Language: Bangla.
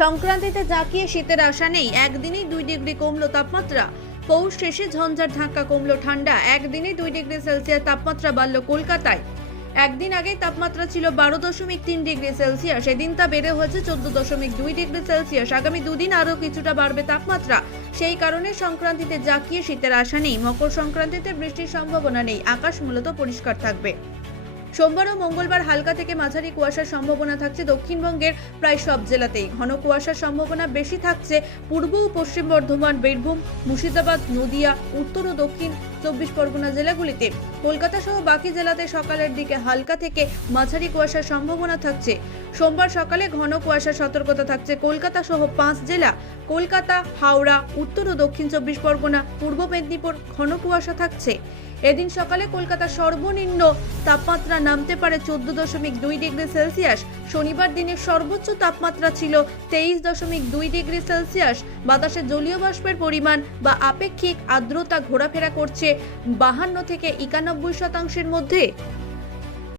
সংক্রান্তিতে জাঁকিয়ে শীতের আশা নেই। একদিনেই দুই ডিগ্রি কমলো তাপমাত্রা। পৌষ শেষে ঝঞ্ঝার ধাক্কা কমলো ঠান্ডা। একদিনে দুই ডিগ্রি সেলসিয়াস তাপমাত্রা বাড়ল কলকাতায়। একদিন আগে তাপমাত্রা ছিল বারো দশমিক তিন ডিগ্রি সেলসিয়াস। সেদিন তা বেড়ে হয়েছে চোদ্দ দশমিক দুই ডিগ্রি সেলসিয়াস। আগামী দুদিন আরও কিছুটা বাড়বে তাপমাত্রা। সেই কারণে সংক্রান্তিতে জাঁকিয়ে শীতের আশা নেই। মকর সংক্রান্তিতে বৃষ্টির সম্ভাবনা নেই। আকাশ মূলত পরিষ্কার থাকবে। সোমবার ও মঙ্গলবার হালকা থেকে মাঝারি কুয়াশার সম্ভাবনা থাকছে। দক্ষিণবঙ্গের প্রায় সব জেলাতেই ঘন কুয়াশার সম্ভাবনা বেশি থাকছে। পূর্ব ও পশ্চিম বর্ধমান, বীরভূম, মুর্শিদাবাদ, নদিয়া, উত্তর ও দক্ষিণ চব্বিশ পরগনা জেলাগুলিতে। কলকাতা সহ বাকি জেলাতে সকালের দিকে হালকা থেকে মাঝারি কুয়াশার সম্ভাবনা থাকছে। সোমবার সকালে ঘন কুয়াশার সতর্কতা থাকছে কলকাতা সহ পাঁচ জেলা। কলকাতা, হাওড়া, উত্তর ও দক্ষিণ চব্বিশ পরগনা, পূর্ব মেদিনীপুর ঘন কুয়াশা থাকছে। এদিন সকালে কলকাতার সর্বনিম্ন তাপমাত্রা নামতে পারে চোদ্দ দশমিক দুই ডিগ্রি সেলসিয়াস। শনিবার দিনের সর্বোচ্চ তাপমাত্রা ছিল তেইশ দশমিক দুই ডিগ্রি সেলসিয়াস। বাতাসে জলীয় বাষ্পের পরিমাণ বা আপেক্ষিক আর্দ্রতা ঘোরাফেরা করছে বাহান্ন থেকে একানব্বই শতাংশের মধ্যে।